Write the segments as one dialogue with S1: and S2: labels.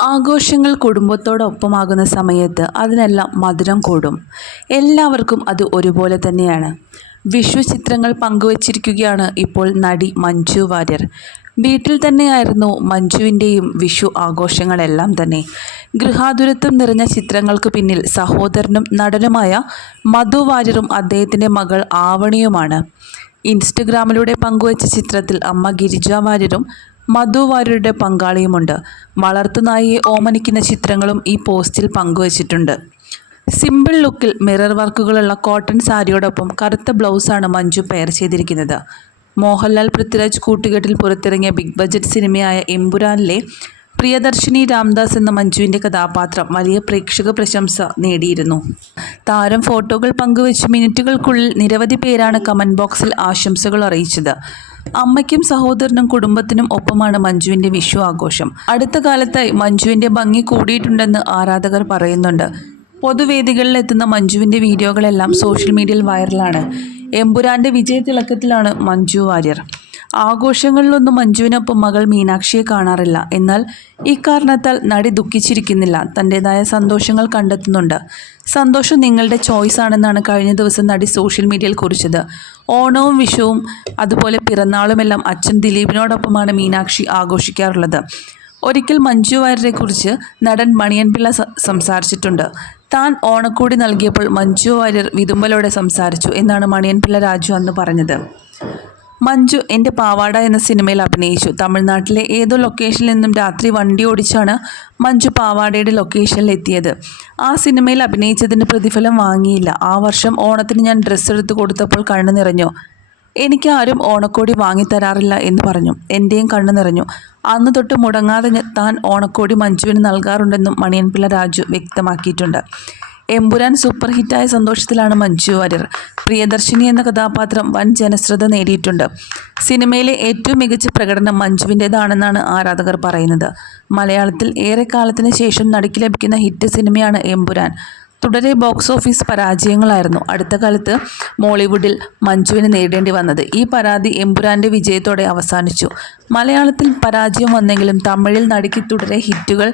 S1: ആഘോഷങ്ങൾ കുടുംബത്തോടൊപ്പമാകുന്ന സമയത്ത് അതിനെല്ലാം മധുരം കൂടും. എല്ലാവർക്കും അത് ഒരുപോലെ തന്നെയാണ്. വിഷു ചിത്രങ്ങൾ പങ്കുവച്ചിരിക്കുകയാണ് ഇപ്പോൾ നടി മഞ്ജു വാര്യർ. വീട്ടിൽ തന്നെയായിരുന്നു മഞ്ജുവിന്റെയും വിഷു ആഘോഷങ്ങളെല്ലാം തന്നെ. ഗൃഹാതുരത്വം നിറഞ്ഞ ചിത്രങ്ങൾക്ക് പിന്നിൽ സഹോദരനും നടനുമായ മധു വാര്യറും അദ്ദേഹത്തിന്റെ മകൾ ആവണിയുമാണ്. ഇൻസ്റ്റഗ്രാമിലൂടെ പങ്കുവച്ച ചിത്രത്തിൽ അമ്മ ഗിരിജ വാര്യരും മധു വാര്യരുടെ പങ്കാളിയുമുണ്ട്. വളർത്തുനായിയെ ഓമനിക്കുന്ന ചിത്രങ്ങളും ഈ പോസ്റ്റിൽ പങ്കുവച്ചിട്ടുണ്ട്. സിമ്പിൾ ലുക്കിൽ മിറർ വർക്കുകളുള്ള കോട്ടൺ സാരിയോടൊപ്പം കറുത്ത ബ്ലൗസാണ് മഞ്ജു പെയർ ചെയ്തിരിക്കുന്നത്. മോഹൻലാൽ പൃഥ്വിരാജ് കൂട്ടുകെട്ടിൽ പുറത്തിറങ്ങിയ ബിഗ് ബജറ്റ് സിനിമയായ എമ്പുരാനിലെ പ്രിയദർശിനി രാംദാസ് എന്ന മഞ്ജുവിന്റെ കഥാപാത്രം വലിയ പ്രേക്ഷക പ്രശംസ നേടിയിരുന്നു. താരം ഫോട്ടോകൾ പങ്കുവച്ച് മിനിറ്റുകൾക്കുള്ളിൽ നിരവധി പേരാണ് കമന്റ് ബോക്സിൽ ആശംസകൾ അറിയിച്ചത്. അമ്മയ്ക്കും സഹോദരനും കുടുംബത്തിനും ഒപ്പമാണ് മഞ്ജുവിന്റെ വിഷു ആഘോഷം. അടുത്ത കാലത്തായി മഞ്ജുവിന്റെ ഭംഗി കൂടിയിട്ടുണ്ടെന്ന് ആരാധകർ പറയുന്നുണ്ട്. പൊതുവേദികളിൽ എത്തുന്ന മഞ്ജുവിന്റെ വീഡിയോകളെല്ലാം സോഷ്യൽ മീഡിയയിൽ വൈറലാണ്. എമ്പുരാന്റെ വിജയത്തിളക്കത്തിലാണ് മഞ്ജു വാര്യർ. ആഘോഷങ്ങളിലൊന്നും മഞ്ജുവിനൊപ്പം മകൾ മീനാക്ഷിയെ കാണാറില്ല. എന്നാൽ ഇക്കാരണത്താൽ നടി ദുഃഖിച്ചിരിക്കുന്നില്ല. തന്റെതായ സന്തോഷങ്ങൾ കണ്ടെത്തുന്നുണ്ട്. സന്തോഷം നിങ്ങളുടെ ചോയ്സ് ആണെന്നാണ് കഴിഞ്ഞ ദിവസം നടി സോഷ്യൽ മീഡിയയിൽ കുറിച്ചത്. ഓണവും വിഷുവും അതുപോലെ പിറന്നാളുമെല്ലാം അച്ഛൻ ദിലീപിനോടൊപ്പമാണ് മീനാക്ഷി ആഘോഷിക്കാറുള്ളത്. ഒരിക്കൽ മഞ്ജു വാര്യരെക്കുറിച്ച് നടൻ മണിയൻപിള്ള സംസാരിച്ചിട്ടുണ്ട്. താൻ ഓണക്കൂടി നൽകിയപ്പോൾ മഞ്ജു വാര്യർ വിതുമ്പലോടെ സംസാരിച്ചു എന്നാണ് മണിയൻപിള്ള രാജു അന്ന് പറഞ്ഞത്. മഞ്ജു എന്റെ പാവാട എന്ന സിനിമയിൽ അഭിനയിച്ചു. തമിഴ്നാട്ടിലെ ഏതോ ലൊക്കേഷനിൽ നിന്നും രാത്രി വണ്ടി ഓടിച്ചാണ് മഞ്ജു പാവാടയുടെ ലൊക്കേഷനിൽ എത്തിയത്. ആ സിനിമയിൽ അഭിനയിച്ചതിന്റെ പ്രതിഫലം വാങ്ങിയില്ല. ആ വർഷം ഓണത്തിന് ഞാൻ ഡ്രസ്സ് എടുത്ത് കൊടുത്തപ്പോൾ കണ്ണു നിറഞ്ഞു. എനിക്ക് ആരും ഓണക്കോടി വാങ്ങിത്തരാറില്ല എന്ന് പറഞ്ഞു. എന്റെയും കണ്ണു നിറഞ്ഞു. അന്ന് തൊട്ട് മുടങ്ങാതെ താൻ ഓണക്കോടി മഞ്ജുവിന് നൽകാറുണ്ടെന്നും മണിയൻപിള്ള രാജു വ്യക്തമാക്കിയിട്ടുണ്ട്. എമ്പുരാൻ സൂപ്പർ ഹിറ്റായ സന്തോഷത്തിലാണ് മഞ്ജു വാര്യർ. പ്രിയദർശിനി എന്ന കഥാപാത്രം വൻ ജനശ്രദ്ധ നേടിയിട്ടുണ്ട്. സിനിമയിലെ ഏറ്റവും മികച്ച പ്രകടനം മഞ്ജുവിന്റേതാണെന്നാണ് ആരാധകർ പറയുന്നത്. മലയാളത്തിൽ ഏറെക്കാലത്തിന് ശേഷം നടിക്ക് ലഭിക്കുന്ന ഹിറ്റ് സിനിമയാണ് എമ്പുരാൻ. തുടരെ ബോക്സ് ഓഫീസ് പരാജയങ്ങളായിരുന്നു. അടുത്ത കാലത്ത് മോളിവുഡിൽ മഞ്ജുവിന് നേരിടേണ്ടി വന്നത്. ഈ പരാതി എമ്പുരാന്റെ വിജയത്തോടെ അവസാനിച്ചു. മലയാളത്തിൽ പരാജയം വന്നെങ്കിലും തമിഴിൽ നടിക്ക് തുടരെ ഹിറ്റുകൾ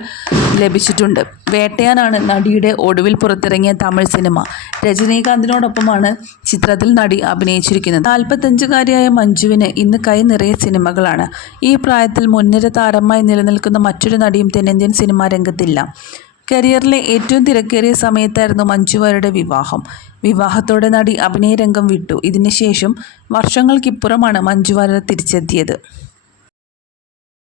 S1: ലഭിച്ചിട്ടുണ്ട്. വേട്ടയാനാണ് നടിയുടെ ഒടുവിൽ പുറത്തിറങ്ങിയ തമിഴ് സിനിമ. രജനീകാന്തിനോടൊപ്പമാണ് ചിത്രത്തിൽ നടി അഭിനയിച്ചിരിക്കുന്നത്. നാൽപ്പത്തഞ്ചുകാരിയായ മഞ്ജുവിന് ഇന്ന് കൈ നിറയെ സിനിമകളാണ്. ഈ പ്രായത്തിൽ മുൻനിര താരമായി നിലനിൽക്കുന്ന മറ്റൊരു നടിയും തെന്നിന്ത്യൻ സിനിമാ രംഗത്തില്ല. കരിയറിലെ ഏറ്റവും തിരക്കേറിയ സമയത്തായിരുന്നു മഞ്ജുവാരുടെ വിവാഹം. വിവാഹത്തോടെ നടി അഭിനയരംഗം വിട്ടു. ഇതിനുശേഷം വർഷങ്ങൾക്കിപ്പുറമാണ് മഞ്ജുവാര തിരിച്ചെത്തിയത്.